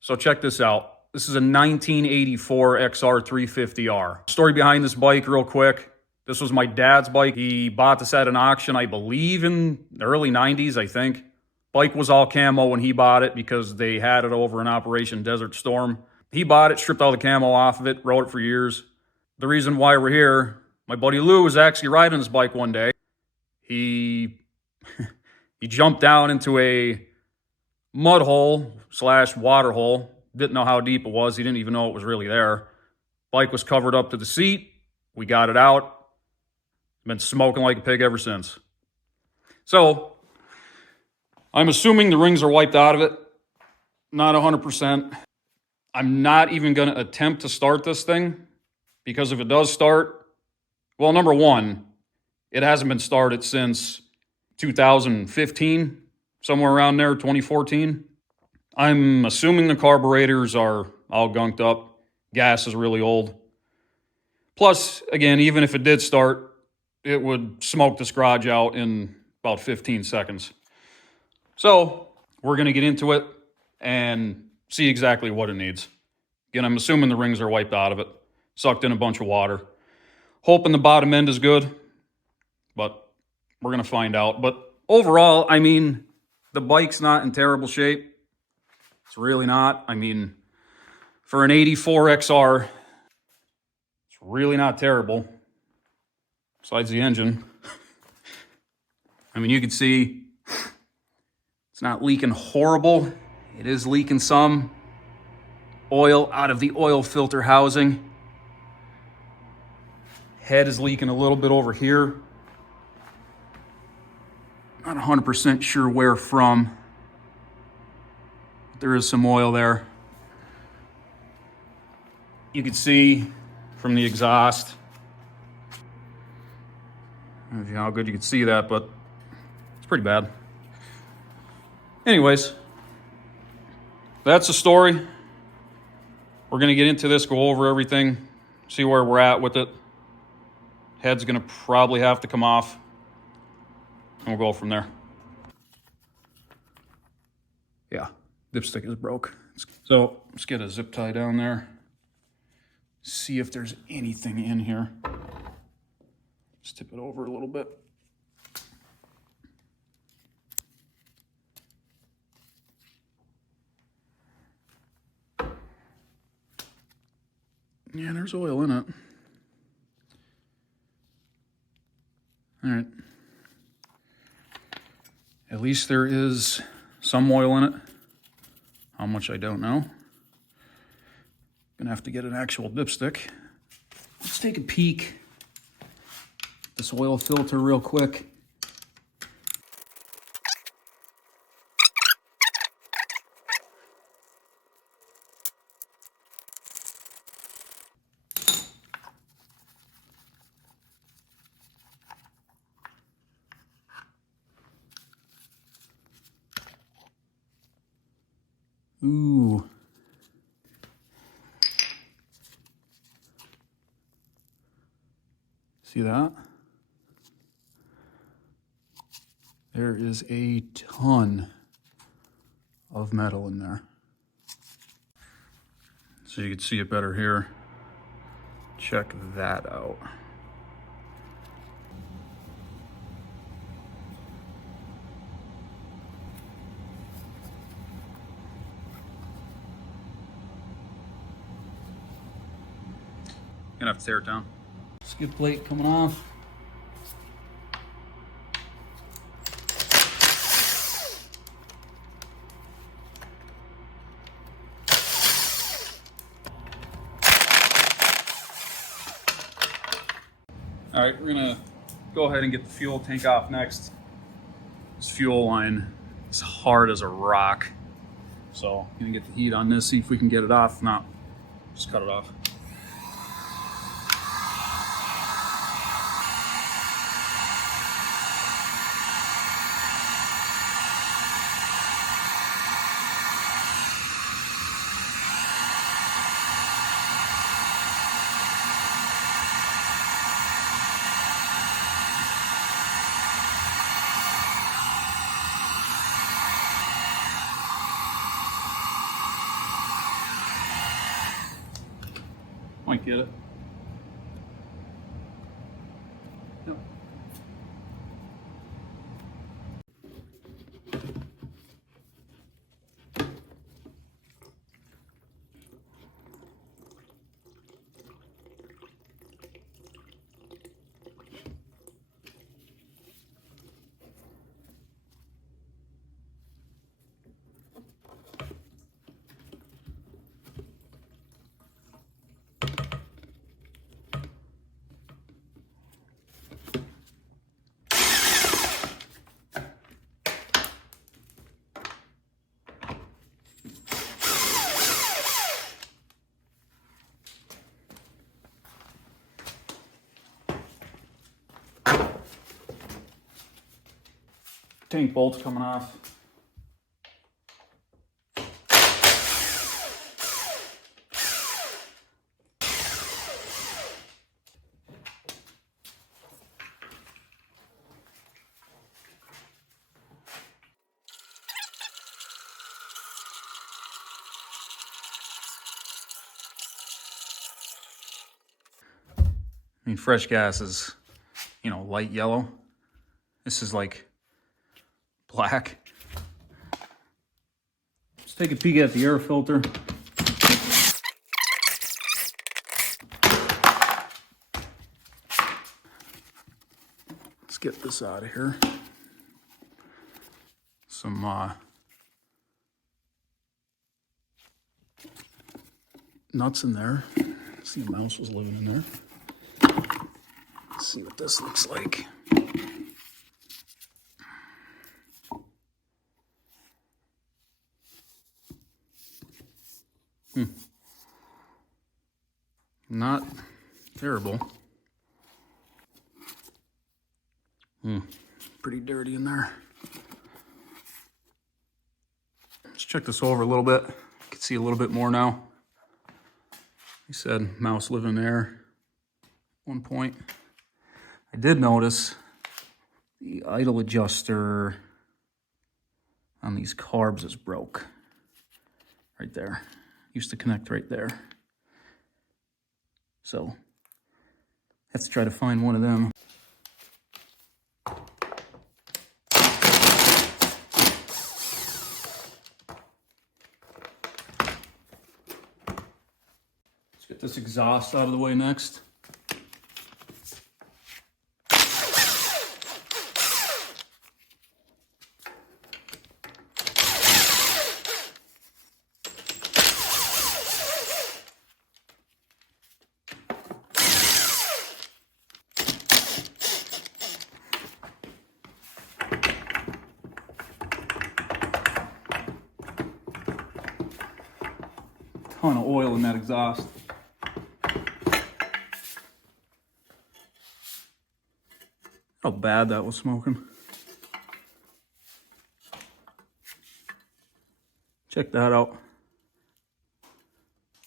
So check this out. This is a 1984 XR350R. Story behind this bike real quick. This was my dad's bike. He bought this at an auction, I believe in the early 90s, I think. Bike was all camo when he bought it because they had it over in Operation Desert Storm. He bought it, stripped all the camo off of it, rode it for years. The reason why we're here, my buddy Lou was actually riding his bike one day. He jumped down into a mud hole / water hole. Didn't know how deep it was. He didn't even know it was really there. Bike was covered up to the seat. We got it out. Been smoking like a pig ever since. So, I'm assuming the rings are wiped out of it. Not 100%. I'm not even going to attempt to start this thing, because if it does start, well, number one, it hasn't been started since 2015, somewhere around there, 2014. I'm assuming the carburetors are all gunked up. Gas is really old. Plus, again, even if it did start, it would smoke this garage out in about 15 seconds. So, we're going to get into it and see exactly what it needs. Again, I'm assuming the rings are wiped out of it. Sucked in a bunch of water. Hoping the bottom end is good, but we're going to find out. But overall, I mean, the bike's not in terrible shape. It's really not. I mean, for an 84 XR, it's really not terrible. Besides the engine. I mean, you can see it's not leaking horrible. It is leaking some oil out of the oil filter housing. Head is leaking a little bit over here. Not 100% sure where from. There is some oil there. You can see from the exhaust. I don't know how good you can see that, but it's pretty bad. Anyways, that's the story. We're going to get into this, go over everything, see where we're at with it. Head's going to probably have to come off, and we'll go from there. Yeah, dipstick is broke. So let's get a zip tie down there. See if there's anything in here. Just tip it over a little bit. Yeah, there's oil in it. All right. At least there is some oil in it. How much, I don't know. Gonna have to get an actual dipstick. Let's take a peek at this oil filter real quick. Ooh. See that? There is a ton of metal in there. So you can see it better here. Check that out. Gonna have to tear it down. Skid plate coming off. All right, we're gonna go ahead and get the fuel tank off next. This fuel line is hard as a rock. So I'm gonna get the heat on this, see if we can get it off. If not, just cut it off. Might get it. Yep. Tank bolts coming off. I mean, fresh gas is, you know, light yellow. This is like black. Let's take a peek at the air filter. Let's get this out of here. Some nuts in there. See, a mouse was living in there. Let's see what this looks like. Not terrible. Pretty dirty in there. Let's check this over a little bit. You can see a little bit more now. He said mouse living there at one point. I did notice the idle adjuster on these carbs is broke. Right there. Used to connect right there. So, let's try to find one of them. Let's get this exhaust out of the way next. Ton of oil in that exhaust. How bad that was smoking. Check that out.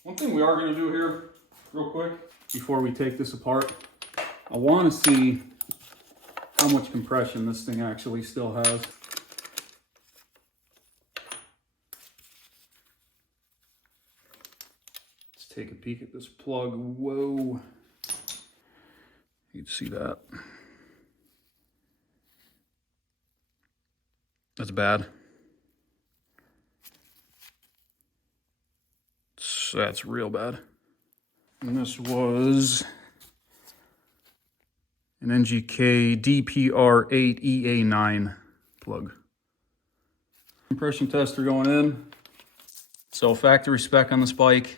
One thing we are going to do here real quick before we take this apart, I want to see how much compression this thing actually still has. Take a peek at this plug. Whoa. You can see that. That's bad. That's real bad. And this was an NGK DPR8EA9 plug. Compression tester going in. So factory spec on this bike.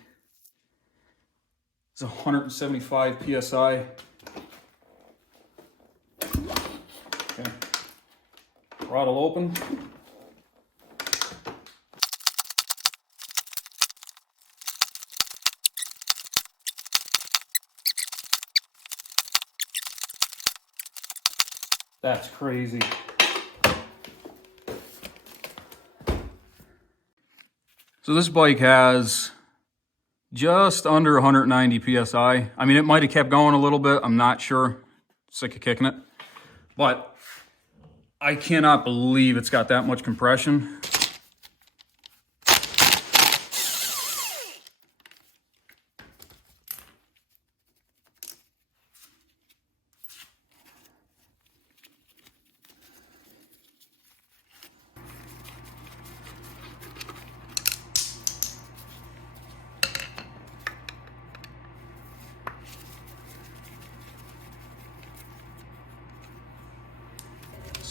It's 175 PSI. Okay. Throttle open. That's crazy. So this bike has just under 190 PSI. I mean, it might have kept going a little bit. I'm not sure. Sick of kicking it. But I cannot believe it's got that much compression.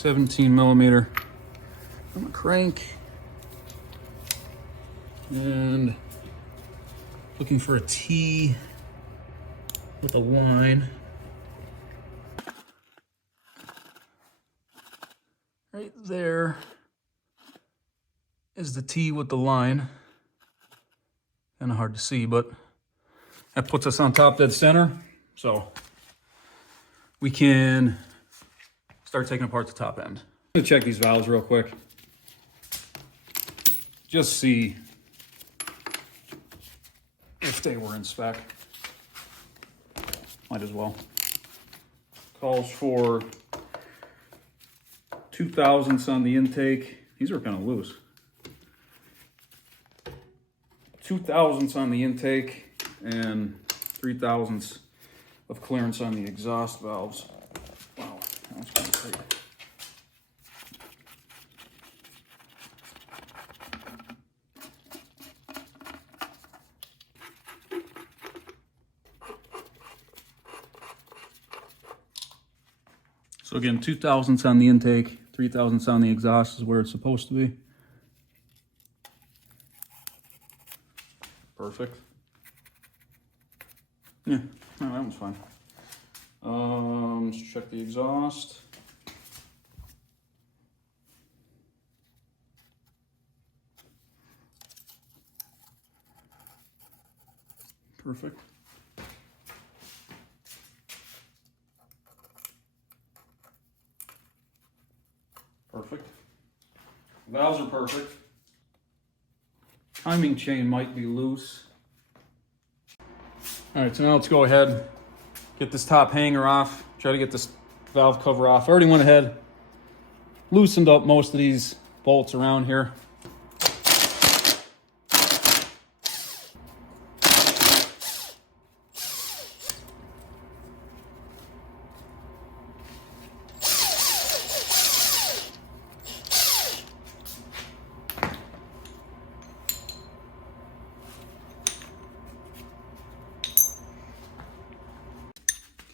17 millimeter from a crank. And looking for a T with a line. Right there is the T with the line. Kind of hard to see, but that puts us on top dead center. So we can start taking apart the top end. I'm gonna check these valves real quick. Just see if they were in spec. Might as well. Calls for 2 thousandths on the intake. These are kind of loose. 2 thousandths on the intake and 3 thousandths of clearance on the exhaust valves. Wow, that's kind of tight. So again, 2 thousandths on the intake, 3 thousandths on the exhaust is where it's supposed to be. Perfect. Yeah, no, that one's fine. Let's check the exhaust. Perfect. Perfect. Valves are perfect. Timing chain might be loose. All right, so now let's go ahead, get this top hanger off, try to get this valve cover off. I already went ahead, loosened up most of these bolts around here.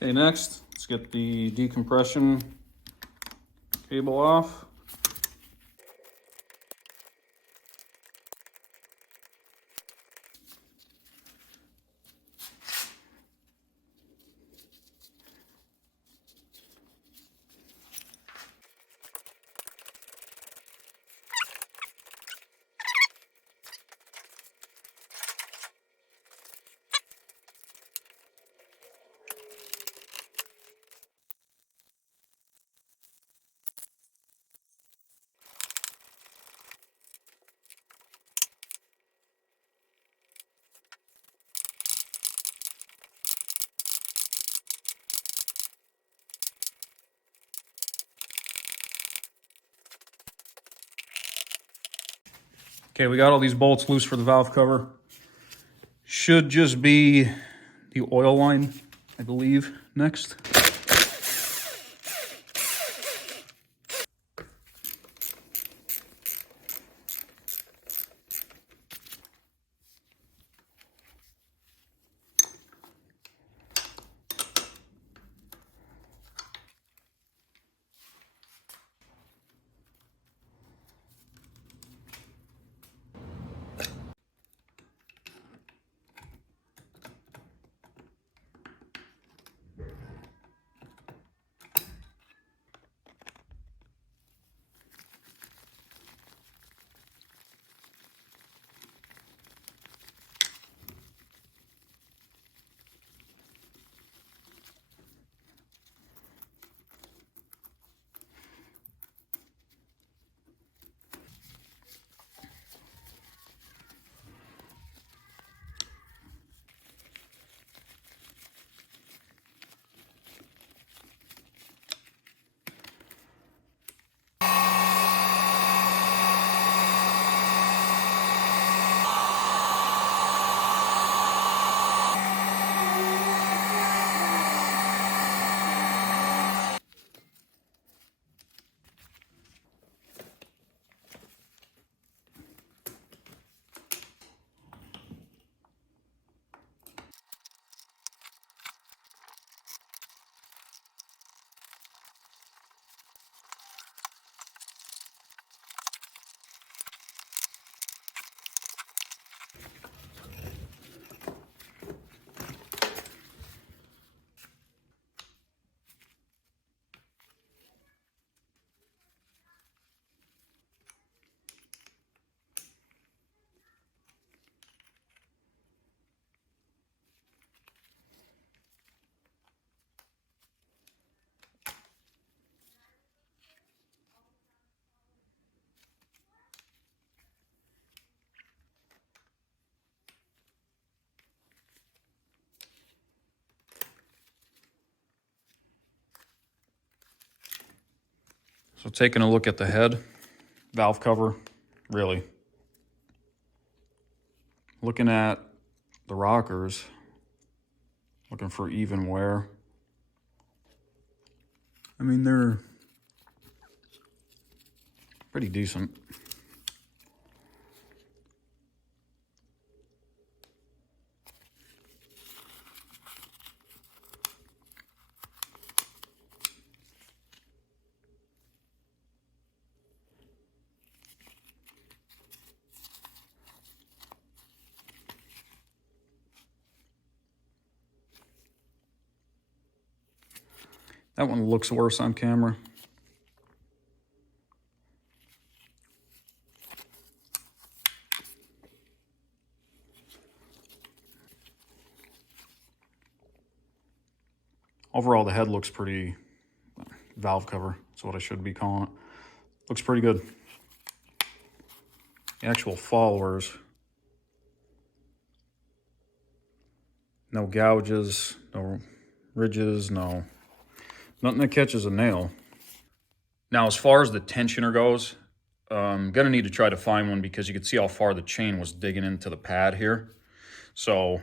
Okay, next, let's get the decompression cable off. Okay, we got all these bolts loose for the valve cover. Should just be the oil line, I believe, next. So taking a look at the head, valve cover, really. Looking at the rockers, looking for even wear. I mean, they're pretty decent. That one looks worse on camera. Overall, the head looks pretty, valve cover, that's what I should be calling it. Looks pretty good. The actual followers, no gouges, no ridges, no, nothing that catches a nail. Now, as far as the tensioner goes, I'm gonna need to try to find one because you can see how far the chain was digging into the pad here. So,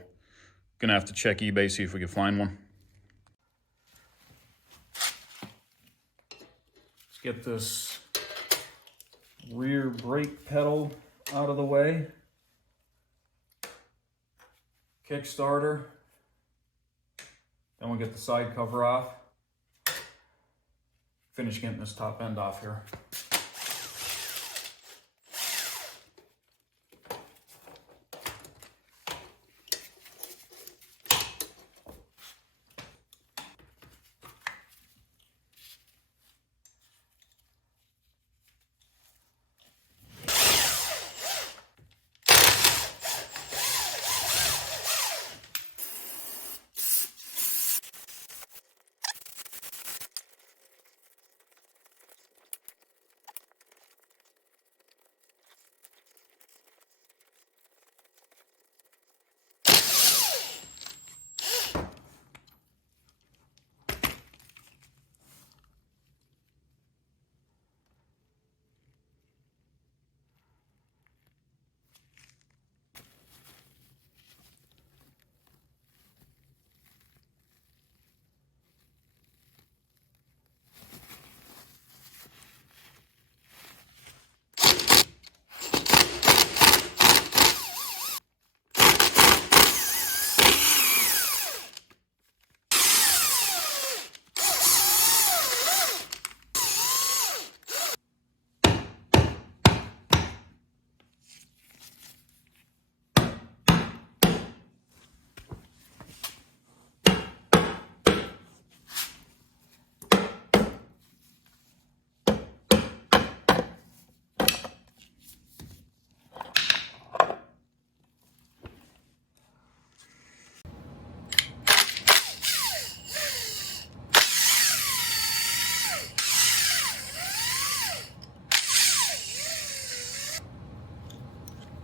gonna have to check eBay, see if we can find one. Let's get this rear brake pedal out of the way. Kickstarter. Then we'll get the side cover off. Finish getting this top end off here.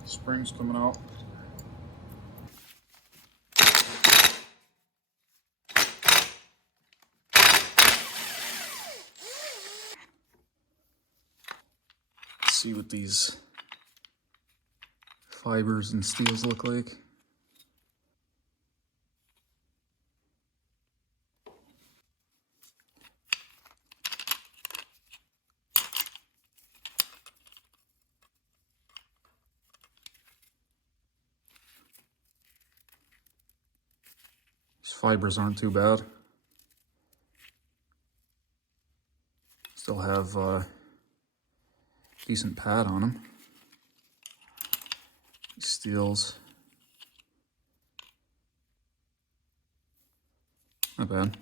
Springs coming out. Let's see what these fibers and steels look like. These fibers aren't too bad. Still have decent pad on them. These steels, not bad.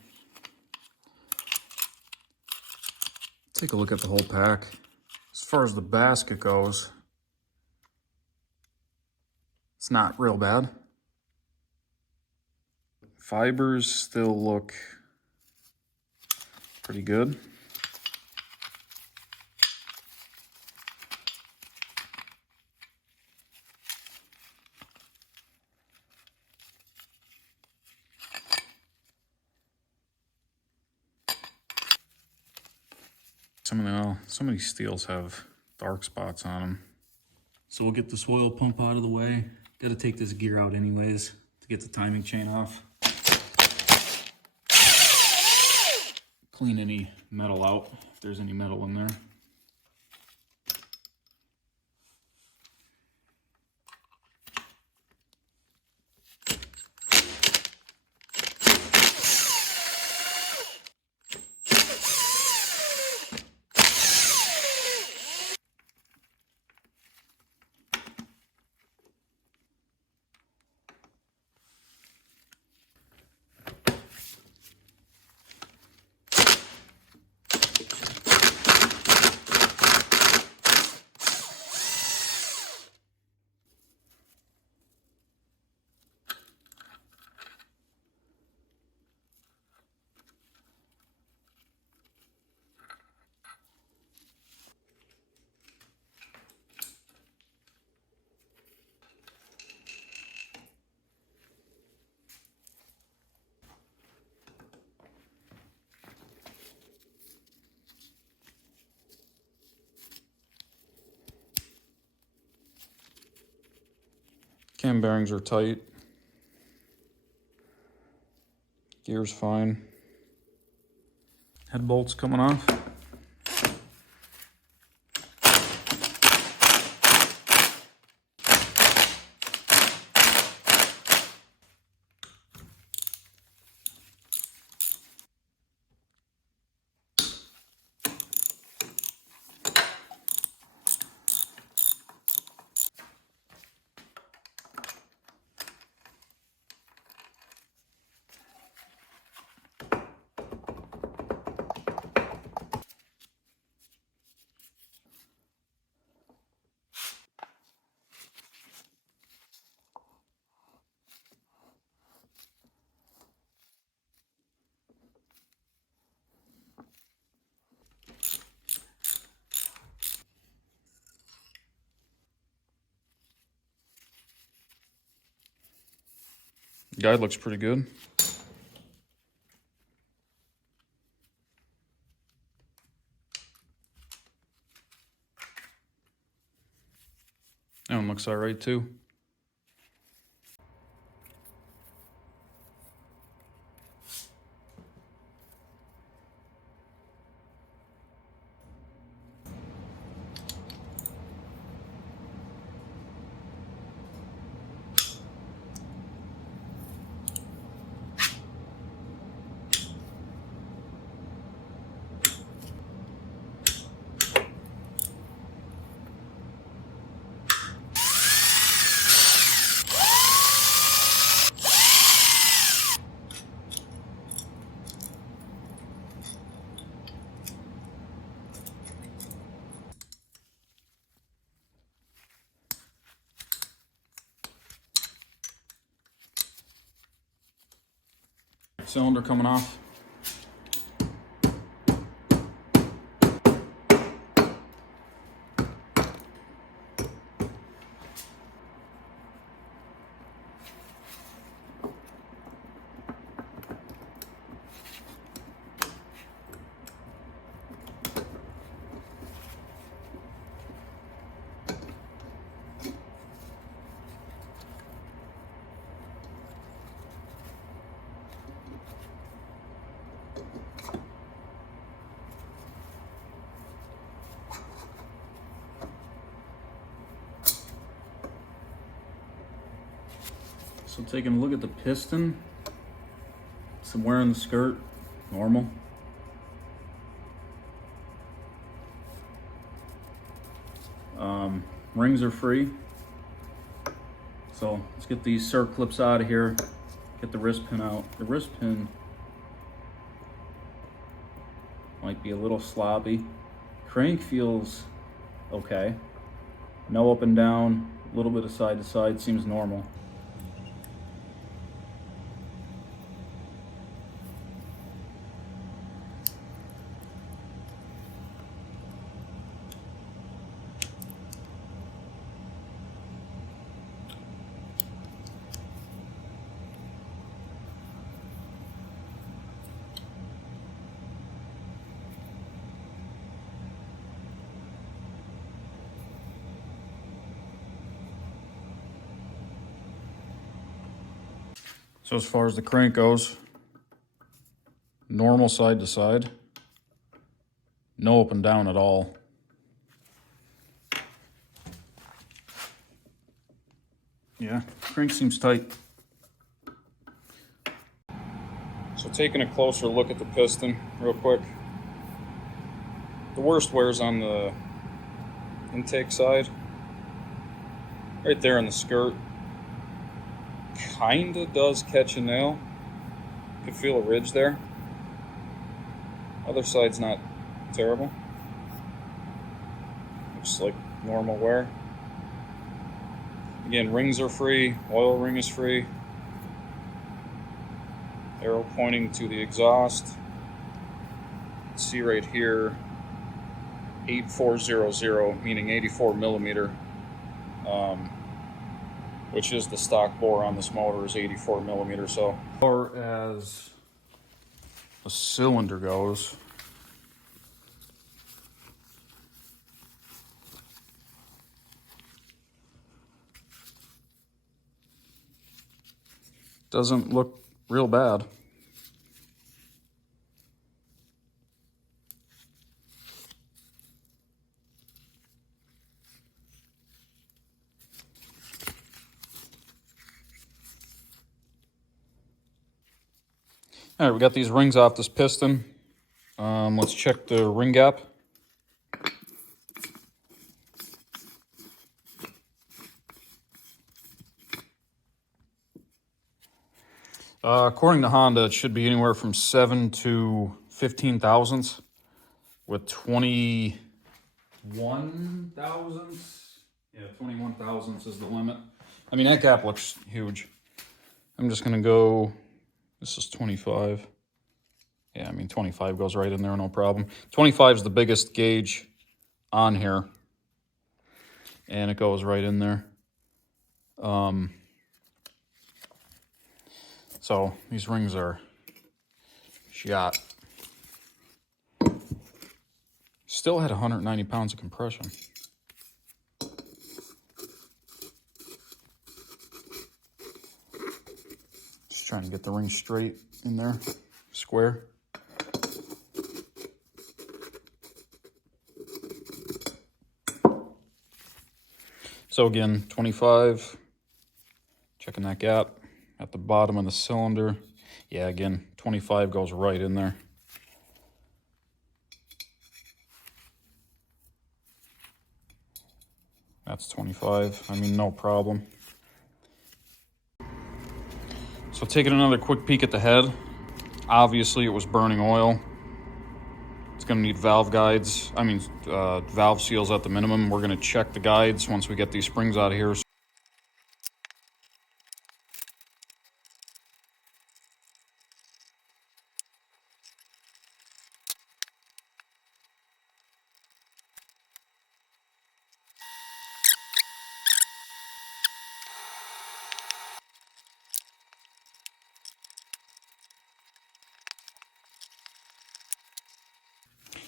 Take a look at the whole pack. As far as the basket goes, it's not real bad. Fibers still look pretty good. Some of these steels have dark spots on them. So we'll get this oil pump out of the way. Got to take this gear out anyways to get the timing chain off. Clean any metal out if there's any metal in there. Cam bearings are tight. Gear's fine. Head bolts coming off. Guide looks pretty good. That one looks all right too. Cylinder coming off. So taking a look at the piston, some wear in the skirt, normal. Rings are free. So let's get these circlips out of here, get the wrist pin out. The wrist pin might be a little sloppy. Crank feels okay. No up and down, a little bit of side to side, seems normal. So as far as the crank goes, normal side to side, no up and down at all. Yeah, crank seems tight. So taking a closer look at the piston real quick. The worst wear's on the intake side. Right there in the skirt. Kinda does catch a nail. You can feel a ridge there. Other side's not terrible. Looks like normal wear. Again, rings are free, oil ring is free. Arrow pointing to the exhaust. See right here, 8400, meaning 84 millimeter, which is the stock bore on this motor is 84 millimeter. So as far as the cylinder goes, doesn't look real bad. All right, we got these rings off this piston. Let's check the ring gap. According to Honda, it should be anywhere from 7 to 15 thousandths, with 21 thousandths. Yeah, 21 thousandths is the limit. I mean, that gap looks huge. I'm just gonna go, this is 25. Yeah, I mean, 25 goes right in there, no problem. 25 is the biggest gauge on here, and it goes right in there. So these rings are shot. Still had 190 pounds of compression. Just trying to get the ring straight in there, square. So again, 25, checking that gap at the bottom of the cylinder. Yeah, again, 25 goes right in there. That's 25, I mean, no problem. So taking another quick peek at the head. Obviously it was burning oil. It's gonna need valve guides, valve seals at the minimum. We're gonna check the guides once we get these springs out of here.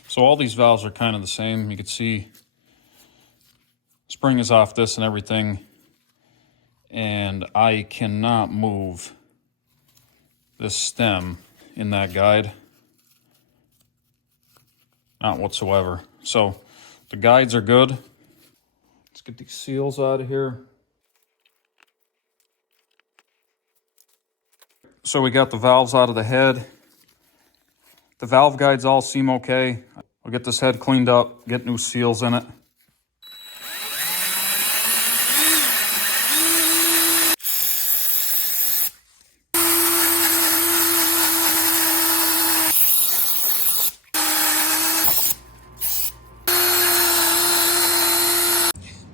So all these valves are kind of the same. You can see spring is off this and everything, and I cannot move this stem in that guide, not whatsoever. So the guides are good. Let's get these seals out of here. So we got the valves out of the head. The valve guides all seem okay. I'll get this head cleaned up, get new seals in it.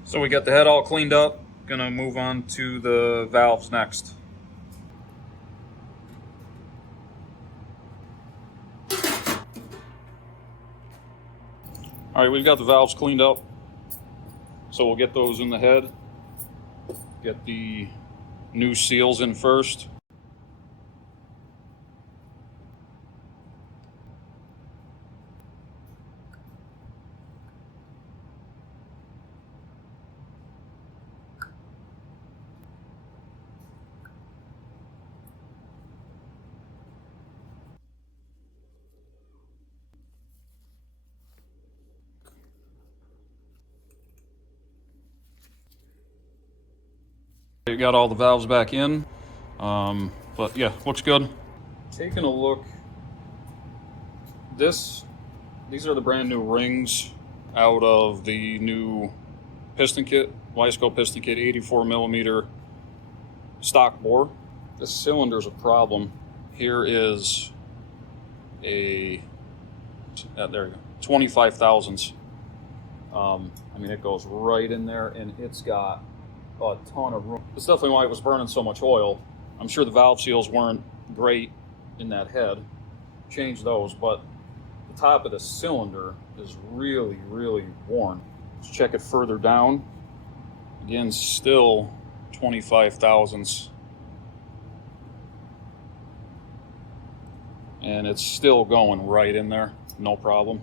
So we got the head all cleaned up. Gonna move on to the valves next. All right, we've got the valves cleaned up. So we'll get those in the head. Get the new seals in first. You got all the valves back in, but yeah, looks good. Taking a look, these are the brand new rings out of the new piston kit, Wiseco piston kit, 84 millimeter stock bore. This cylinder's a problem. Here is a, there you go, 25 thousandths. I mean, it goes right in there, and it's got a ton of room. That's definitely why it was burning so much oil. I'm sure the valve seals weren't great in that head. Changed those, but the top of the cylinder is really, really worn. Let's check it further down. Again, still 25 thousandths. And it's still going right in there, no problem.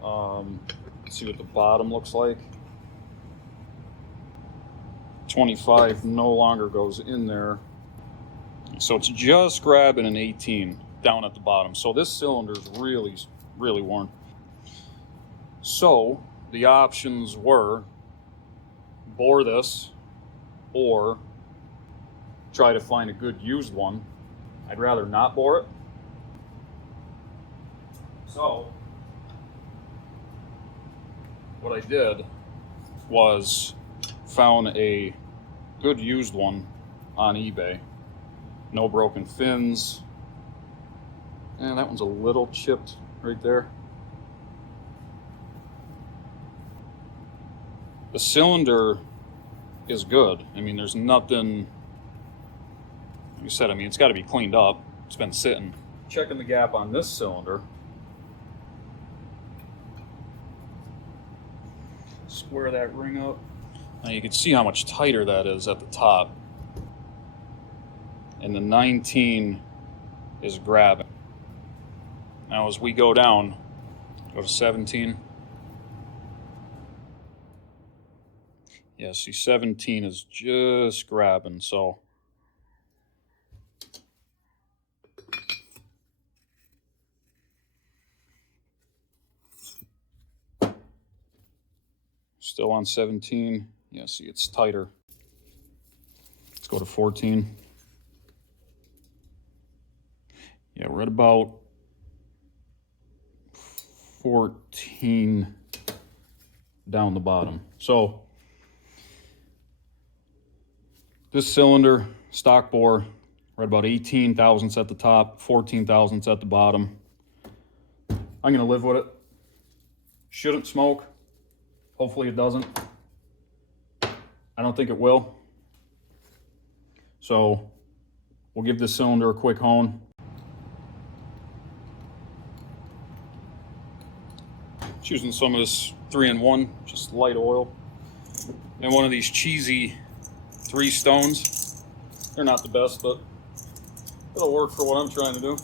Let's see what the bottom looks like. 25 no longer goes in there. So it's just grabbing an 18 down at the bottom. So this cylinder is really, really worn. So the options were bore this or try to find a good used one. I'd rather not bore it. So what I did was found a good used one on eBay. No broken fins. And that one's a little chipped right there. The cylinder is good. I mean, there's nothing, like I said, I mean, it's got to be cleaned up. It's been sitting. Checking the gap on this cylinder. Square that ring up. Now you can see how much tighter that is at the top. And the 19 is grabbing. Now as we go down, go to 17. Yeah, see 17 is just grabbing, so. Still on 17. Yeah, see, it's tighter. Let's go to 14. Yeah, we're at about 14 down the bottom. So this cylinder, stock bore, we're at about 18 thousandths at the top, 14 thousandths at the bottom. I'm gonna live with it. Shouldn't smoke. Hopefully it doesn't. I don't think it will. So we'll give this cylinder a quick hone. Just using some of this 3-in-1, just light oil. And one of these cheesy 3 stones. They're not the best, but it'll work for what I'm trying to do.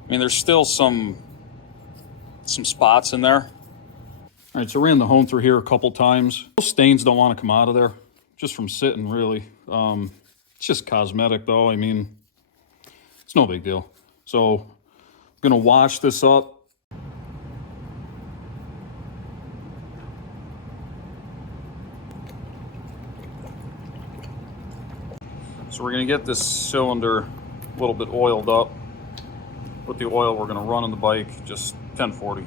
I mean, there's still some spots in there. All right, so ran the hone through here a couple times. Those stains don't want to come out of there, just from sitting, really. It's just cosmetic, though. I mean, it's no big deal. So I'm gonna wash this up. So we're gonna get this cylinder a little bit oiled up. With the oil we're gonna run on the bike, just 1040.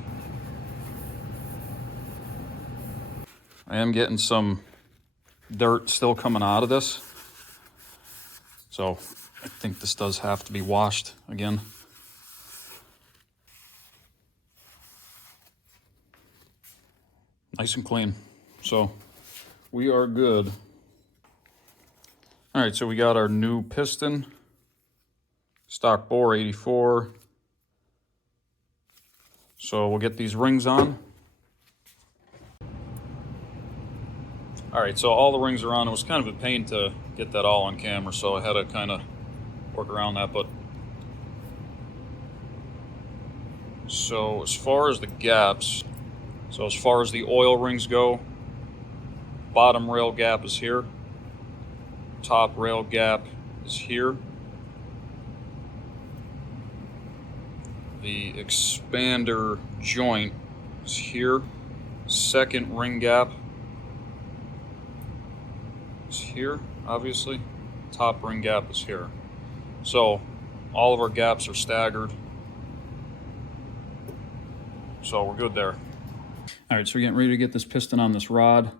I am getting some dirt still coming out of this. So I think this does have to be washed again. Nice and clean. So we are good. All right, so we got our new piston, stock bore 84. So we'll get these rings on. All right, so all the rings are on. It was kind of a pain to get that all on camera, so I had to kind of work around that. But so as far as the gaps, So as far as the oil rings go, bottom rail gap is here. Top rail gap is here. The expander joint is here. Second ring gap is here, obviously. Top ring gap is here. So all of our gaps are staggered. So we're good there. All right, so we're getting ready to get this piston on this rod.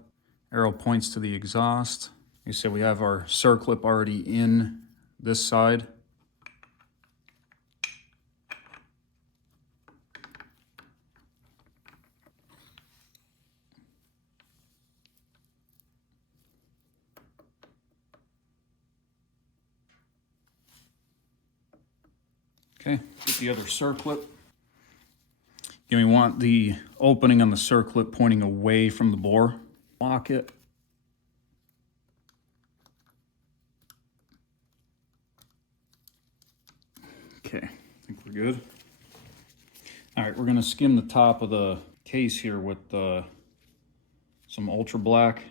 Arrow points to the exhaust. You said we have our circlip already in this side. Okay, get the other circlip. Again, we want the opening on the circlip pointing away from the bore. Lock it. Okay, I think we're good. All right, we're gonna skim the top of the case here with some ultra black.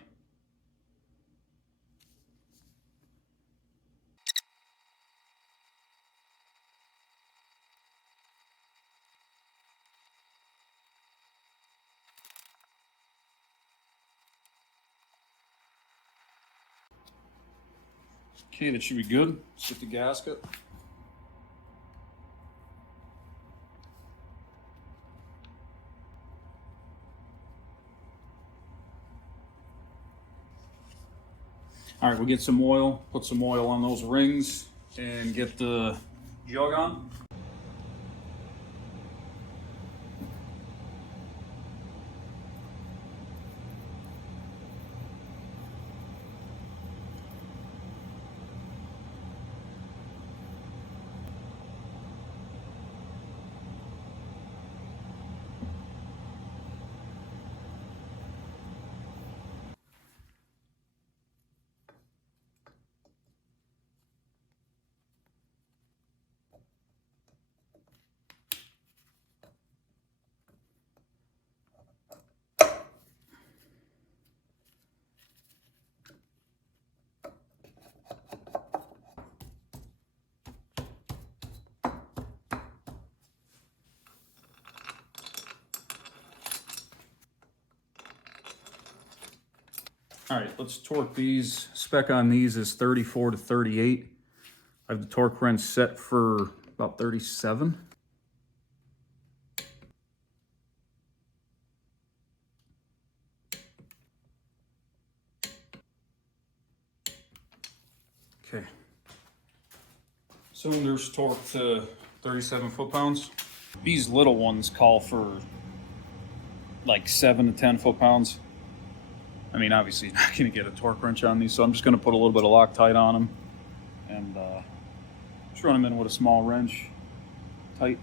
Okay, that should be good. Set the gasket. All right, we'll get some oil, put some oil on those rings, and get the jug on. All right, let's torque these. Spec on these is 34 to 38. I have the torque wrench set for about 37. Okay. Cylinders torqued to 37 foot-pounds. These little ones call for like 7 to 10 foot-pounds. I mean, obviously you're not gonna get a torque wrench on these, so I'm just gonna put a little bit of Loctite on them and just run them in with a small wrench, tight.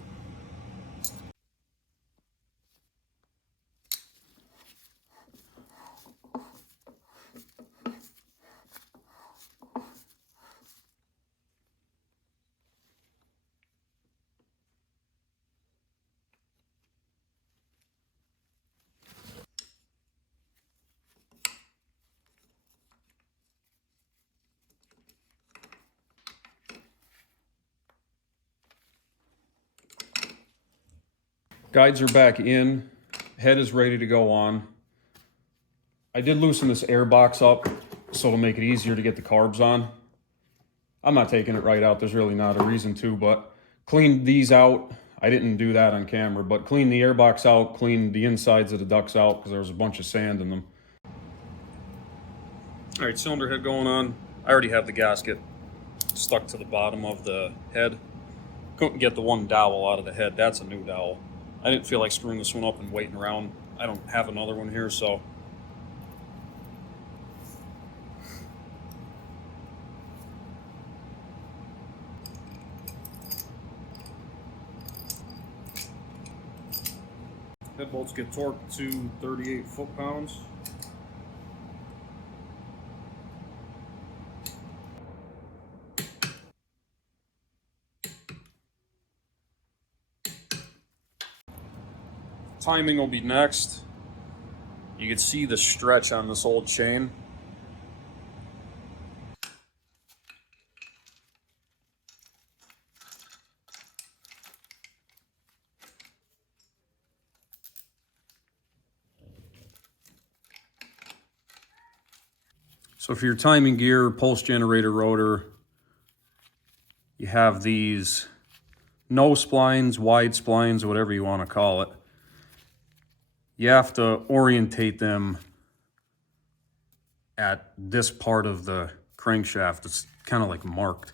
Guides are back in, head is ready to go on. I did loosen this air box up so it'll make it easier to get the carbs on. I'm not taking it right out, there's really not a reason to, but cleaned these out. I didn't do that on camera, but cleaned the air box out, cleaned the insides of the ducts out because there was a bunch of sand in them. All right, cylinder head going on. I already have the gasket stuck to the bottom of the head. Couldn't get the one dowel out of the head, that's a new dowel. I didn't feel like screwing this one up and waiting around. I don't have another one here, so. Head bolts get torqued to 38 foot-pounds. Timing will be next. You can see the stretch on this old chain. So for your timing gear, pulse generator rotor, you have these no splines, wide splines, whatever you want to call it. You have to orientate them at this part of the crankshaft. It's kind of like marked.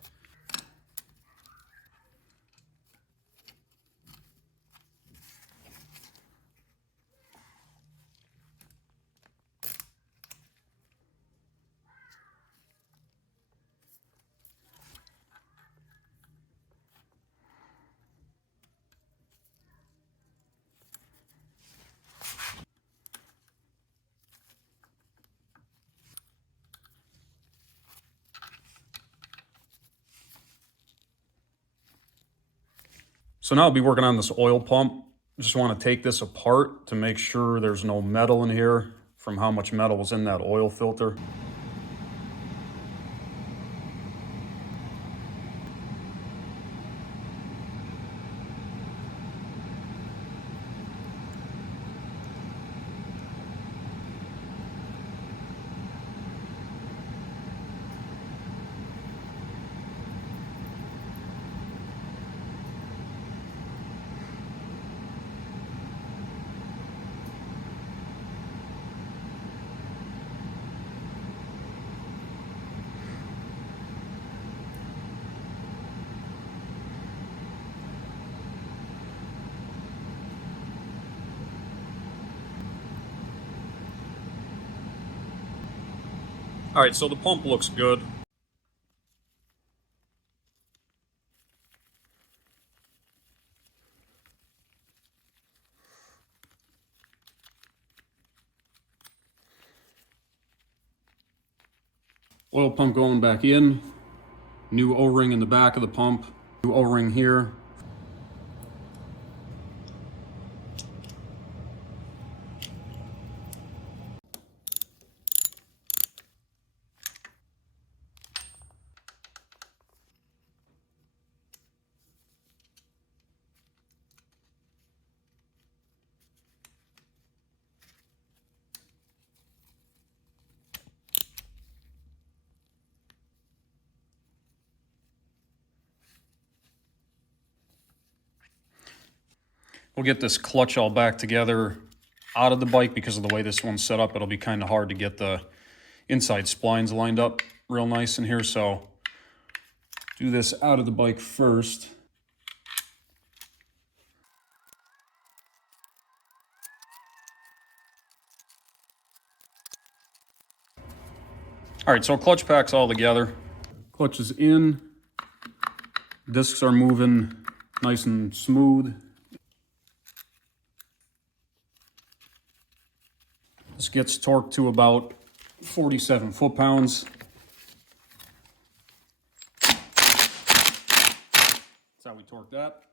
So now I'll be working on this oil pump. Just want to take this apart to make sure there's no metal in here from how much metal was in that oil filter. All right, so the pump looks good. Oil pump going back in. New O-ring in the back of the pump. New O-ring here. We'll get this clutch all back together out of the bike because of the way this one's set up. It'll be kind of hard to get the inside splines lined up real nice in here. So do this out of the bike first. All right, so clutch pack's all together. Clutch is in. Discs are moving nice and smooth. This gets torqued to about 47 foot-pounds. That's how we torque that.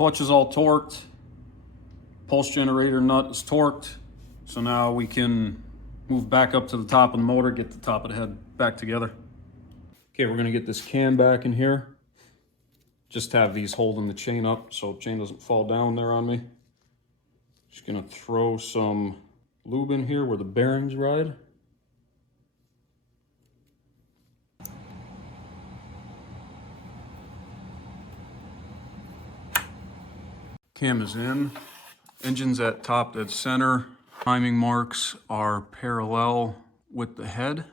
Clutch is all torqued. Pulse generator nut is torqued. So now we can move back up to the top of the motor, get the top of the head back together. Okay, we're gonna get this cam back in here. Just have these holding the chain up so the chain doesn't fall down there on me. Just gonna throw some lube in here where the bearings ride. Cam is in. Engine's at top dead center. Timing marks are parallel with the head.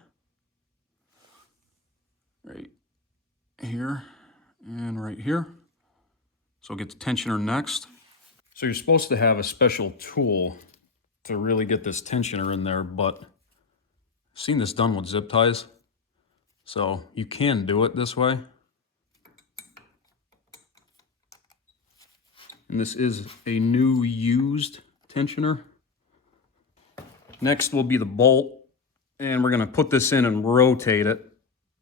Right here and right here. So get the tensioner next. So you're supposed to have a special tool to really get this tensioner in there, but I've seen this done with zip ties. So you can do it this way. And this is a new used tensioner. Next will be the bolt, and we're gonna put this in and rotate it.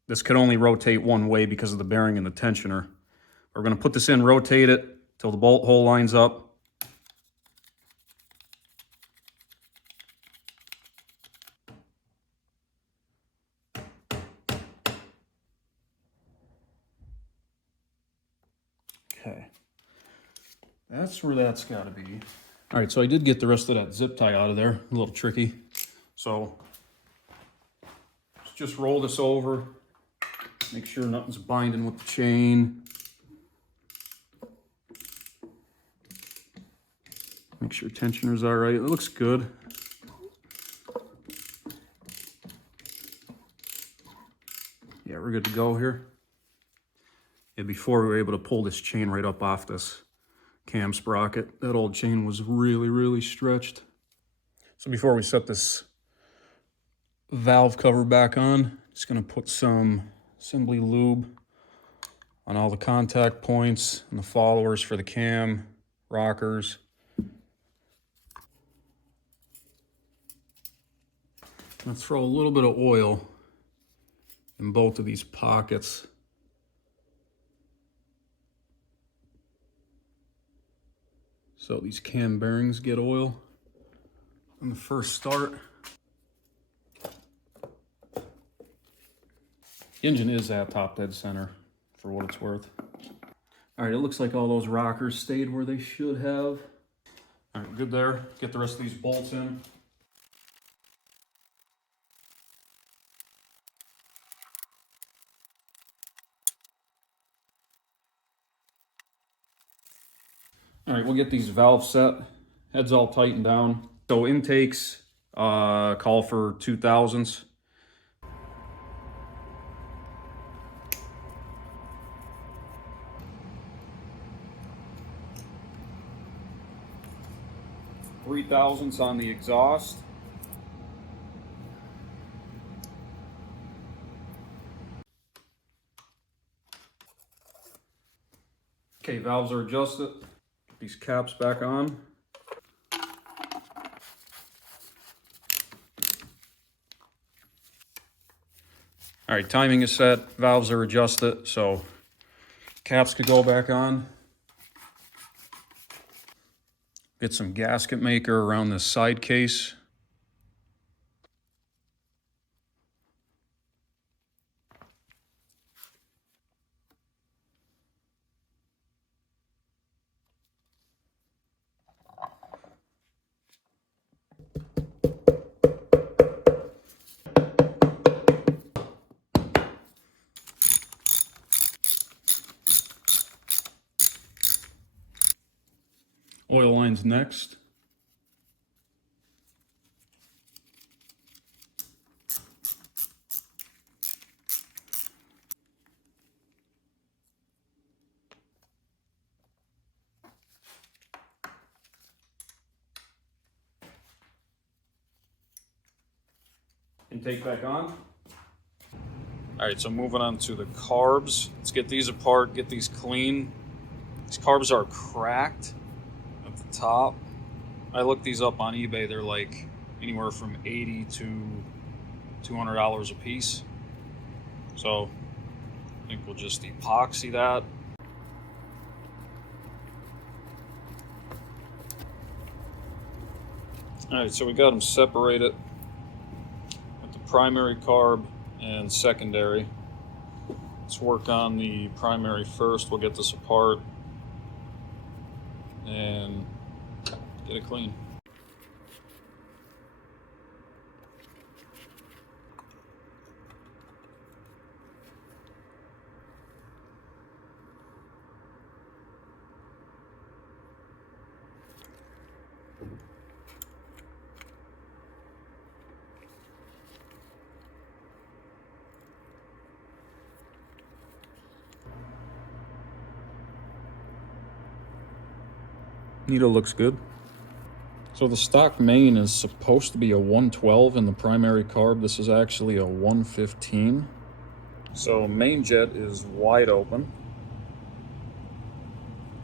This could only rotate one way because of the bearing and the tensioner. We're gonna put this in, rotate it till the bolt hole lines up. Okay, that's where that's gotta be. All right, so I did get the rest of that zip tie out of there, a little tricky. So just roll this over, make sure nothing's binding with the chain. Make sure tensioner's all right, it looks good. Yeah, we're good to go here. Yeah, before we were able to pull this chain right up off this cam sprocket. That old chain was really, really stretched. So before we set this valve cover back on, just gonna put some assembly lube on all the contact points and the followers for the cam, rockers. I'm gonna throw a little bit of oil in both of these pockets. So these cam bearings get oil on the first start. The engine is at top dead center for what it's worth. All right, it looks like all those rockers stayed where they should have. All right, good there. Get the rest of these bolts in. All right, we'll get these valves set. Heads all tightened down. So intakes call for 2000s. $3,000s on the exhaust. Okay, valves are adjusted. Get these caps back on. All right, timing is set, valves are adjusted, so caps could go back on. Get some gasket maker around this side case. Oil lines next. Intake back on. All right, so moving on to the carbs. Let's get these apart, get these clean. These carbs are cracked at the top. I looked these up on eBay. They're like anywhere from $80 to $200 a piece. So I think we'll just epoxy that. All right, so we got them separated with the primary carb and secondary. Let's work on the primary first. We'll get this apart and get it clean. Needle looks good. So the stock main is supposed to be a 112 in the primary carb. This is actually a 115. So main jet is wide open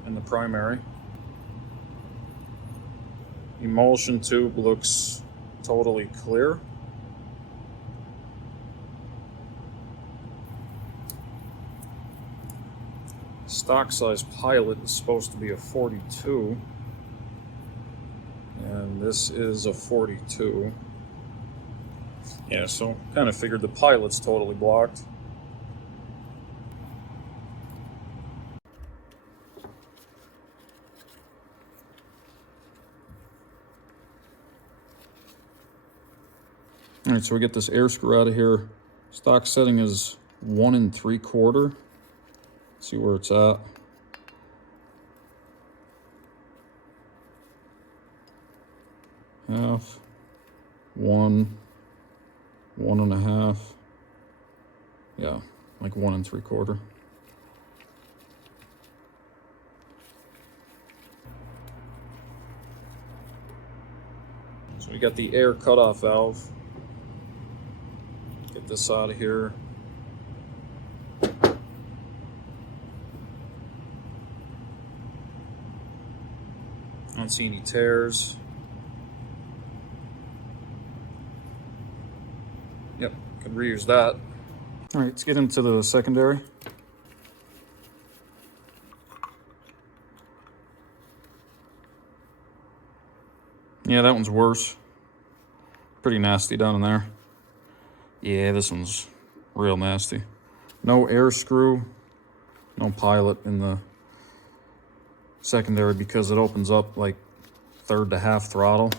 in the primary. Emulsion tube looks totally clear. Stock size Pilot is supposed to be a 42, and this is a 42. Yeah, so kind of figured the Pilot's totally blocked. All right, so we get this air screw out of here. Stock setting is 1 3/4. See where it's at. Half, 1, 1.5. Yeah, like 1 3/4. So we got the air cutoff valve. Get this out of here. I don't see any tears. Yep, could reuse that. All right, let's get into the secondary. Yeah, that one's worse. Pretty nasty down in there. Yeah, this one's real nasty. No air screw, no Pilot in the secondary because it opens up like 1/3 to half throttle.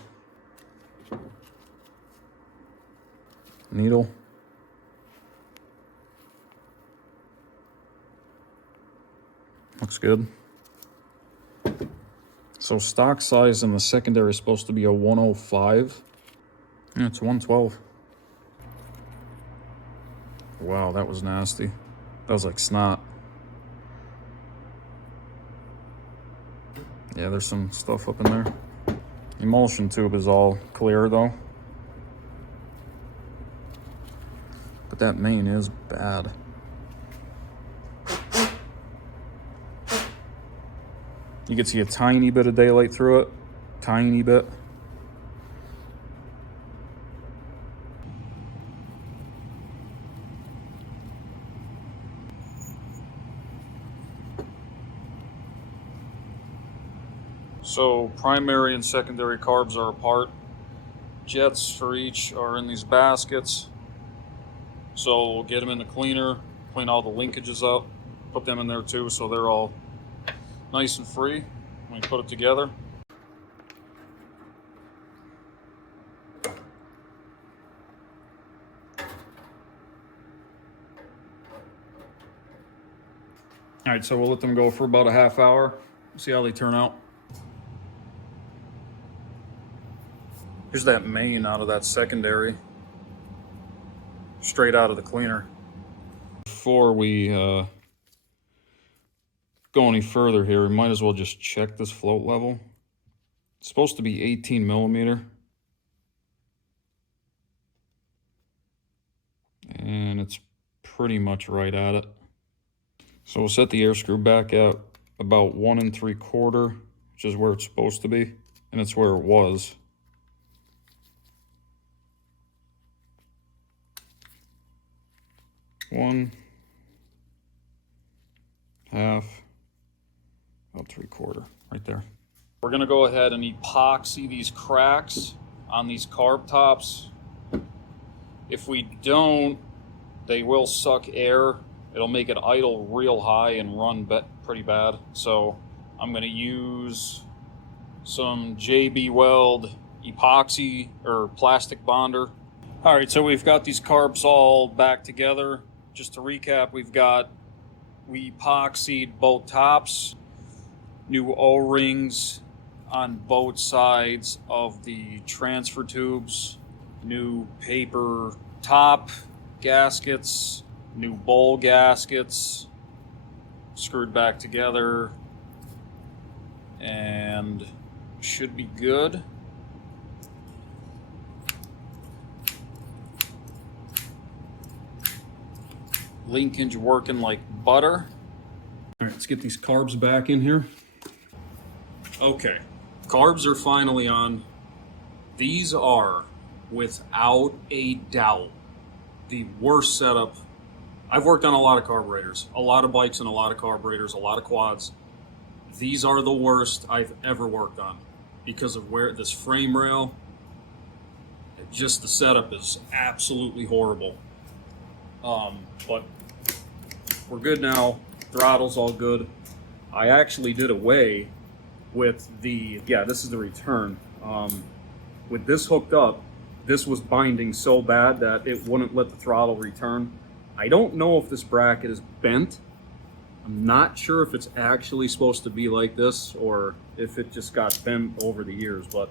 Needle. Looks good. So stock size in the secondary is supposed to be a 105. Yeah, it's 112. Wow, that was nasty. That was like snot. Yeah, there's some stuff up in there. Emulsion tube is all clear though. But that main is bad. You can see a tiny bit of daylight through it. Tiny bit. So primary and secondary carbs are apart. Jets for each are in these baskets. So we'll get them in the cleaner, clean all the linkages up, put them in there too so they're all nice and free when we put it together. All right, so we'll let them go for about a half hour, see how they turn out. Here's that main out of that secondary, straight out of the cleaner. Before we go any further here, we might as well just check this float level. It's supposed to be 18 millimeter. And it's pretty much right at it. So we'll set the air screw back at about 1 3/4, which is where it's supposed to be, and it's where it was. One, half, about 3/4, right there. We're gonna go ahead and epoxy these cracks on these carb tops. If we don't, they will suck air. It'll make it idle real high and run pretty bad. So I'm gonna use some JB Weld epoxy or plastic bonder. All right, so we've got these carbs all back together. Just to recap, we epoxied both tops, new O-rings on both sides of the transfer tubes, new paper top gaskets, new bowl gaskets, screwed back together, and should be good. Linkage working like butter. All right, let's get these carbs back in here. Okay, carbs are finally on. These are, without a doubt, the worst setup. I've worked on a lot of carburetors, a lot of bikes and a lot of carburetors, a lot of quads. These are the worst I've ever worked on because of where this frame rail, just the setup is absolutely horrible. But we're good now. Throttle's all good. I actually did away with the, yeah, this is the return. With this hooked up, this was binding so bad that it wouldn't let the throttle return. I don't know if this bracket is bent. I'm not sure if it's actually supposed to be like this or if it just got bent over the years, but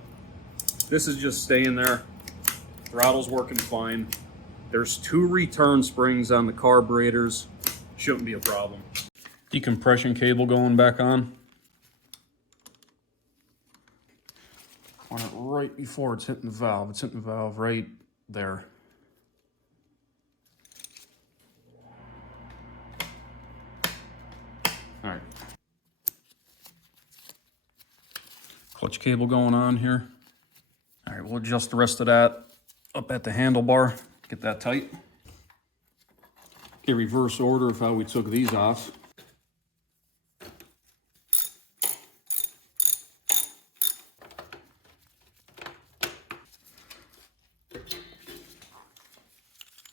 this is just staying there. Throttle's working fine. There's 2 return springs on the carburetors. Shouldn't be a problem. Decompression cable going back on. On it right before it's hitting the valve. It's hitting the valve right there. All right. Clutch cable going on here. All right, we'll adjust the rest of that up at the handlebar. Get that tight. Okay, reverse order of how we took these off.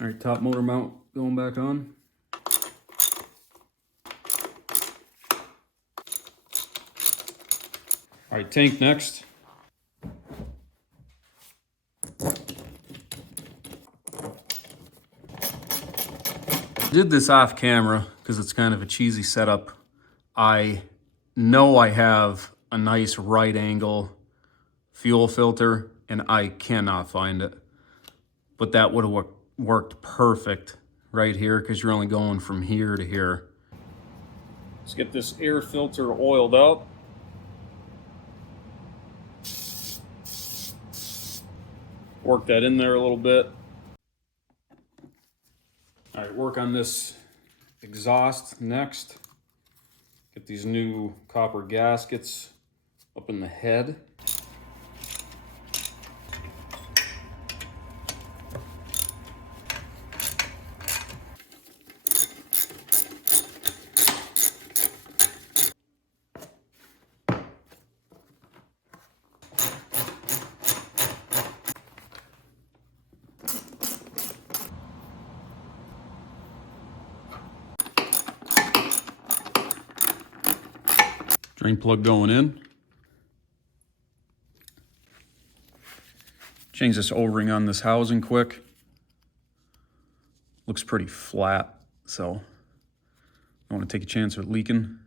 All right, top motor mount going back on. All right, tank next. Did this off camera because it's kind of a cheesy setup. I know I have a nice right angle fuel filter and I cannot find it. But that would have worked perfect right here because you're only going from here to here. Let's get this air filter oiled up. Work that in there a little bit. All right, work on this exhaust next. Get these new copper gaskets up in the head. Drain plug going in. Change this O-ring on this housing quick. Looks pretty flat, so I don't want to take a chance of it leaking.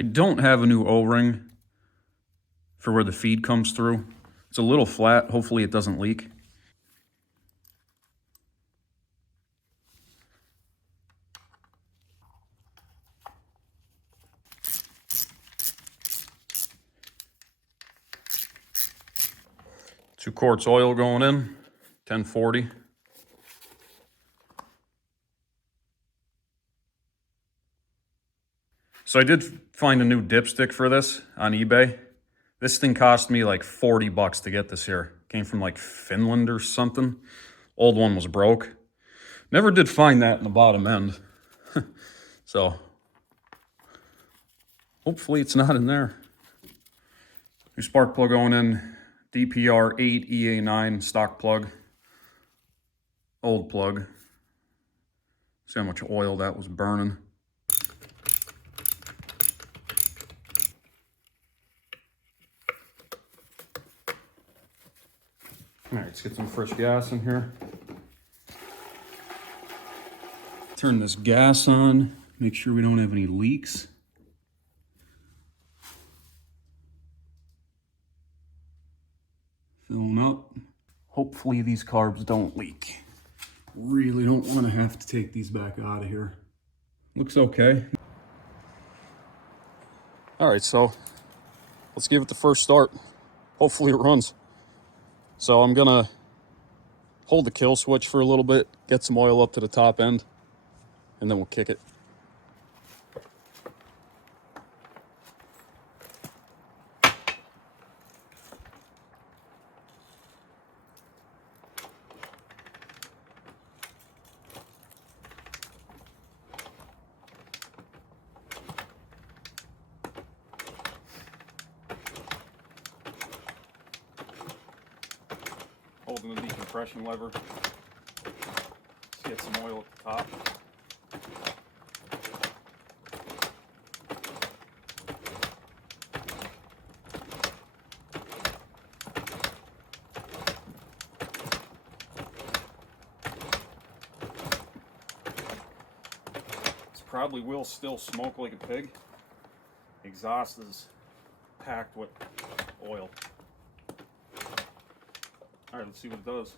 I don't have a new O-ring for where the feed comes through. It's a little flat. Hopefully it doesn't leak. Two quarts oil going in, 1040. So I did find a new dipstick for this on eBay. This thing cost me like 40 bucks to get this here. Came from like Finland or something. Old one was broke. Never did find that in the bottom end. So hopefully it's not in there. New spark plug going in. DPR8 EA9 stock plug. Old plug. See how much oil that was burning. All right, let's get some fresh gas in here. Turn this gas on, make sure we don't have any leaks. Filling up. Hopefully these carbs don't leak. Really don't want to have to take these back out of here. Looks okay. All right, so let's give it the first start. Hopefully it runs. So I'm gonna hold the kill switch for a little bit, get some oil up to the top end, and then we'll kick it. decompression lever. Let's get some oil at the top. This probably will still smoke like a pig. Exhaust is packed with oil. All right, let's see what it does.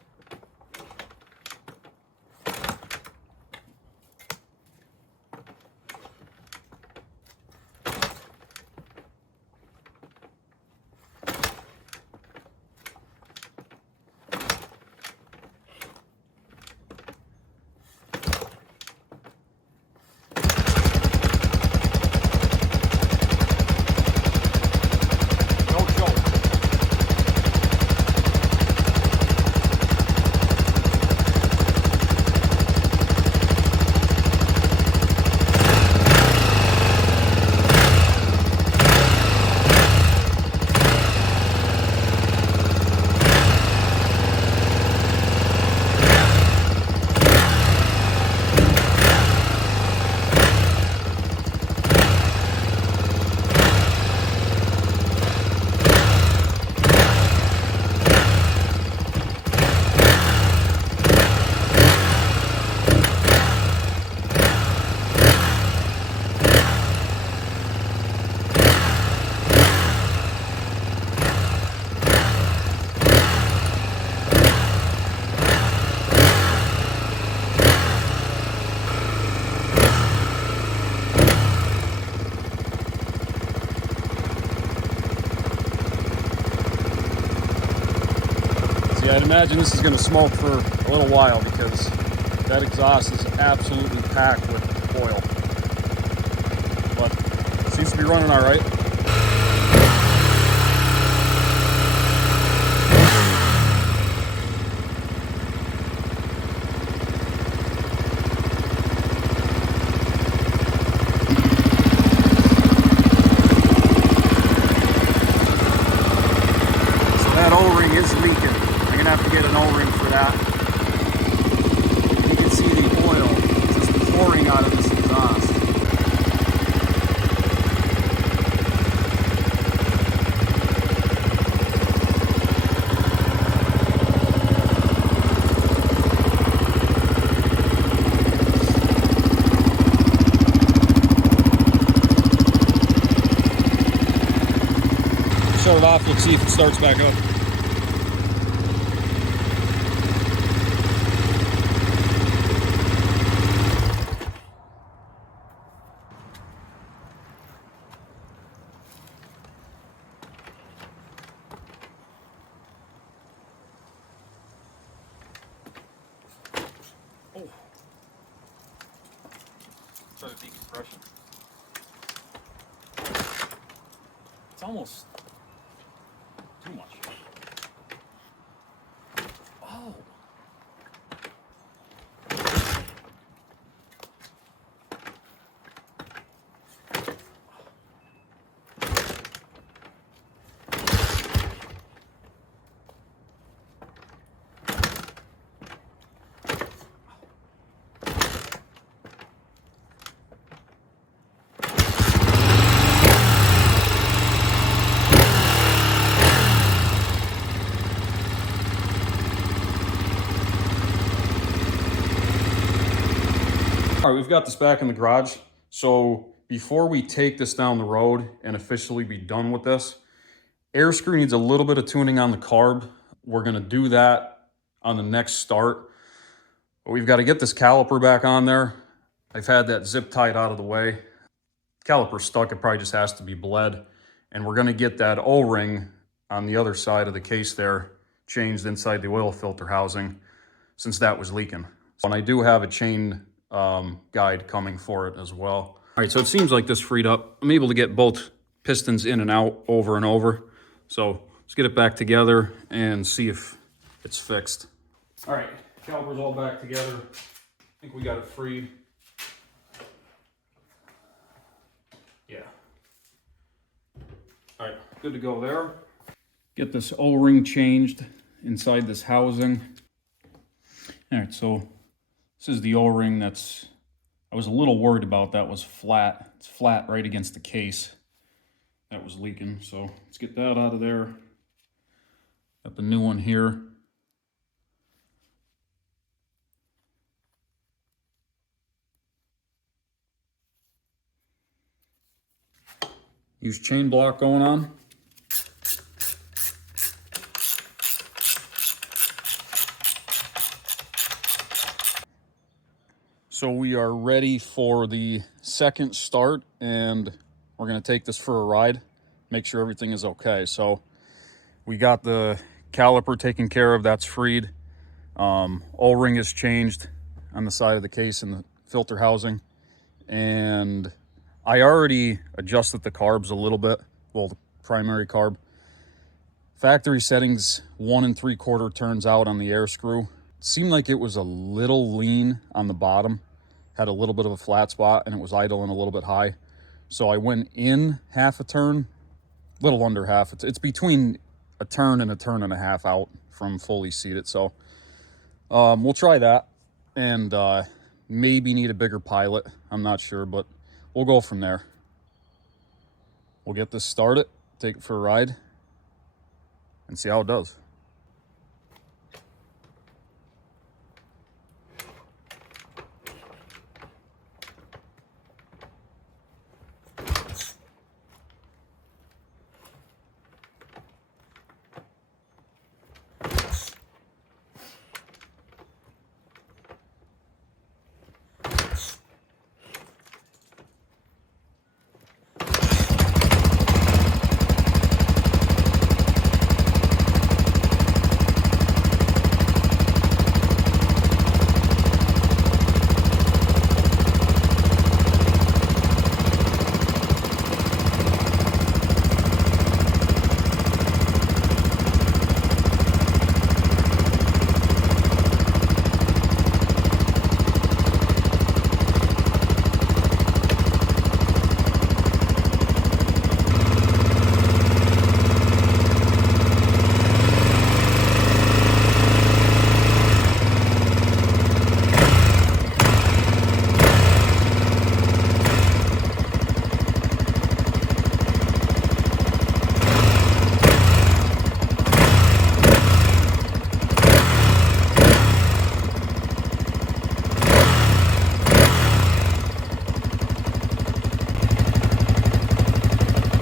I'd imagine this is going to smoke for a little while because that exhaust is absolutely packed with oil. But it seems to be running all right. So that O-ring is leaking. I'm gonna have to get an O-ring for that. You can see the oil just pouring out of this exhaust. Shut it off, let's see if it starts back up. Oh, try to decompression. It's almost too much. Oh. All right, we've got this back in the garage. So before we take this down the road and officially be done with this, air screw needs a little bit of tuning on the carb. We're gonna do that on the next start. But we've got to get this caliper back on there. I've had that zip tied out of the way. Caliper's stuck, it probably just has to be bled. And we're gonna get that O-ring on the other side of the case there changed inside the oil filter housing since that was leaking. And I do have a chain guide coming for it as well. All right, so it seems like this freed up. I'm able to get both pistons in and out over and over. So let's get it back together and see if it's fixed. All right, caliper's all back together. I think we got it freed. Yeah. All right, good to go there. Get this O-ring changed inside this housing. All right, so this is the O-ring that's, I was a little worried about that was flat. It's flat right against the case. That was leaking, so let's get that out of there. Got the new one here. Use chain block going on. So we are ready for the second start, and we're going to take this for a ride, make sure everything is okay. So we got the caliper taken care of, that's freed. O-ring is changed on the side of the case and the filter housing. And I already adjusted the carbs a little bit, well, the primary carb. Factory settings 1 3/4 turns out on the air screw. Seemed like it was a little lean on the bottom, had a little bit of a flat spot, and it was idling a little bit high. So I went in half a turn, little under half. It's between a turn and a half out from fully seated. So we'll try that, and maybe need a bigger pilot. I'm not sure, but we'll go from there. We'll get this started, take it for a ride, and see how it does.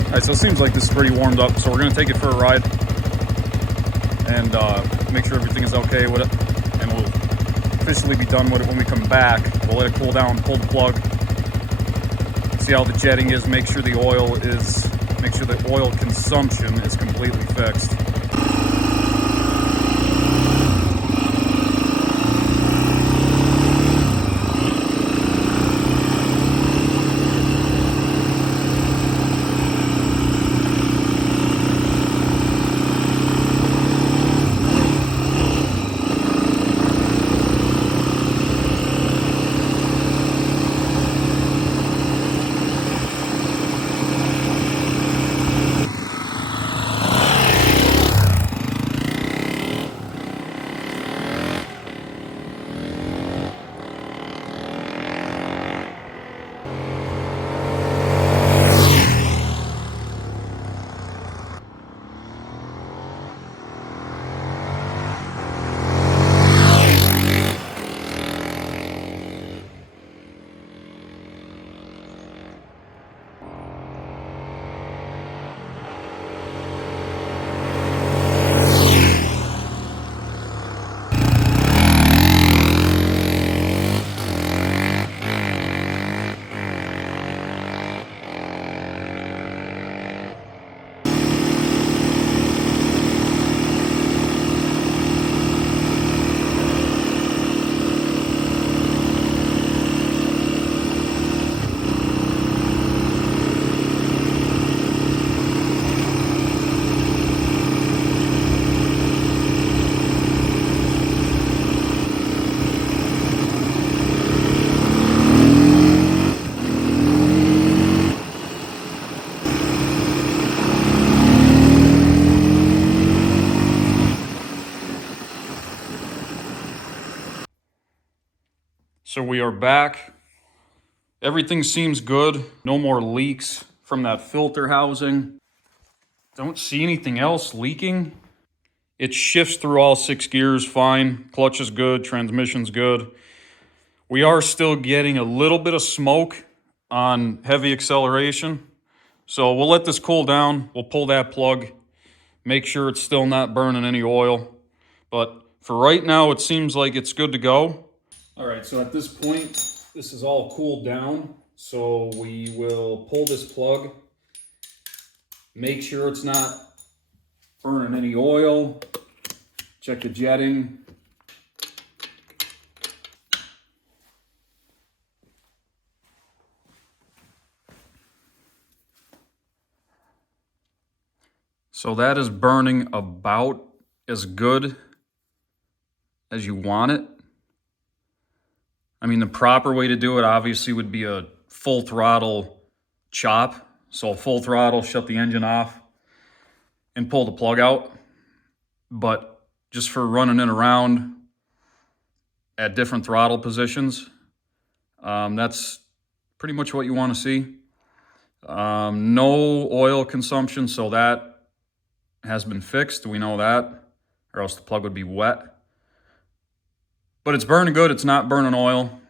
All right, so it seems like this is pretty warmed up, so we're gonna take it for a ride and make sure everything is okay with it, and we'll officially be done with it when we come back. We'll let it cool down, pull the plug, see how the jetting is, make sure the oil consumption is completely fixed. So we are back. Everything seems good. No more leaks from that filter housing. Don't see anything else leaking. It shifts through all 6 gears fine. Clutch is good, transmission's good. We are still getting a little bit of smoke on heavy acceleration. So we'll let this cool down. We'll pull that plug, make sure it's still not burning any oil. But for right now, it seems like it's good to go. All right, so at this point, this is all cooled down. So we will pull this plug, make sure it's not burning any oil, check the jetting. So that is burning about as good as you want it. I mean, the proper way to do it obviously would be a full throttle chop. So full throttle, shut the engine off and pull the plug out. But just for running it around at different throttle positions, that's pretty much what you want to see. No oil consumption, so that has been fixed. We know that, or else the plug would be wet. But it's burning good. It's not burning oil.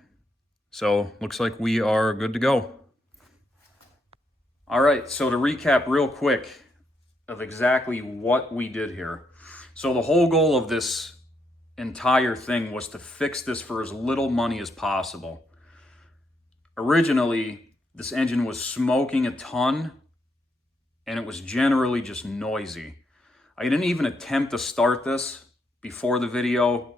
So looks like we are good to go. All right, so to recap real quick of exactly what we did here. So the whole goal of this entire thing was to fix this for as little money as possible. Originally, this engine was smoking a ton, and it was generally just noisy. I didn't even attempt to start this before the video,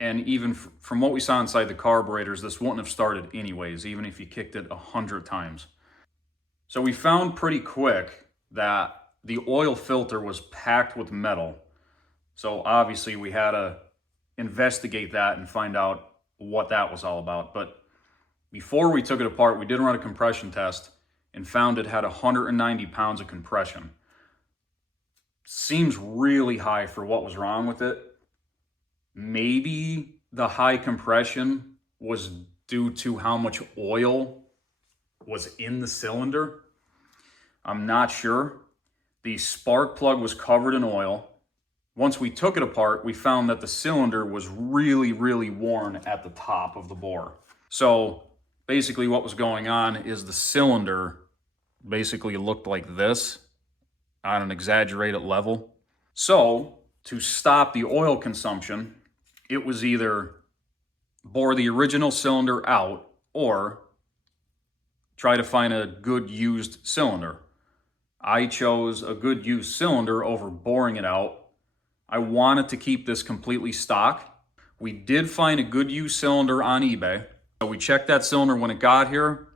and even from what we saw inside the carburetors, this wouldn't have started anyways, even if you kicked it 100 times. So we found pretty quick that the oil filter was packed with metal. So obviously we had to investigate that and find out what that was all about. But before we took it apart, we did run a compression test and found it had 190 pounds of compression. Seems really high for what was wrong with it. Maybe the high compression was due to how much oil was in the cylinder. I'm not sure. The spark plug was covered in oil. Once we took it apart, we found that the cylinder was really, really worn at the top of the bore. So basically what was going on is the cylinder basically looked like this on an exaggerated level. So to stop the oil consumption, it was either bore the original cylinder out or try to find a good used cylinder. I chose a good used cylinder over boring it out. I wanted to keep this completely stock. We did find a good used cylinder on eBay. So we checked that cylinder when it got here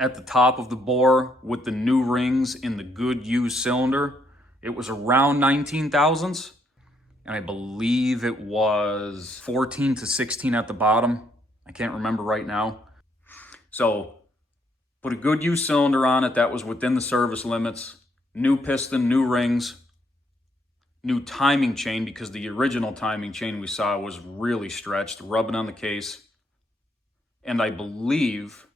at the top of the bore with the new rings in the good used cylinder. It was around 19 thousandths. And I believe it was 14 to 16 at the bottom. I can't remember right now. So put a good used cylinder on it that was within the service limits. New piston, new rings, new timing chain, because the original timing chain we saw was really stretched, rubbing on the case. And I believe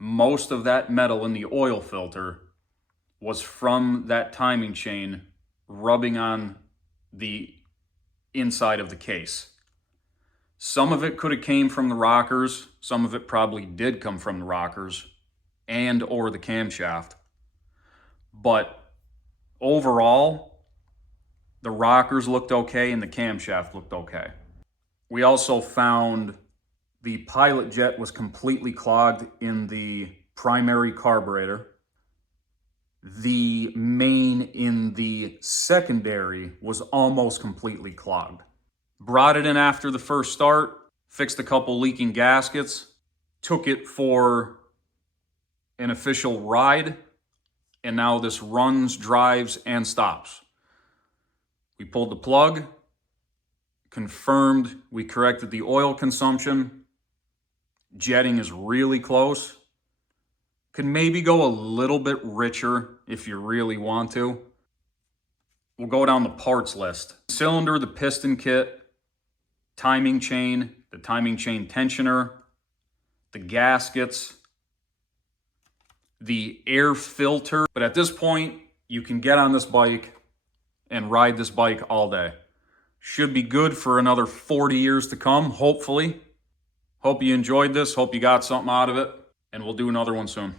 most of that metal in the oil filter was from that timing chain rubbing on the inside of the case. Some of it could have came from the rockers. Some of it probably did come from the rockers and or the camshaft. But overall, the rockers looked okay and the camshaft looked okay. We also found the pilot jet was completely clogged in the primary carburetor. The main in the secondary was almost completely clogged. Brought it in after the first start, fixed a couple leaking gaskets, took it for an official ride, and now this runs, drives, and stops. We pulled the plug, confirmed we corrected the oil consumption. Jetting is really close. Can maybe go a little bit richer if you really want to. We'll go down the parts list. Cylinder, the piston kit, timing chain, the timing chain tensioner, the gaskets, the air filter. But at this point, you can get on this bike and ride this bike all day. Should be good for another 40 years to come, hopefully. Hope you enjoyed this. Hope you got something out of it. And we'll do another one soon.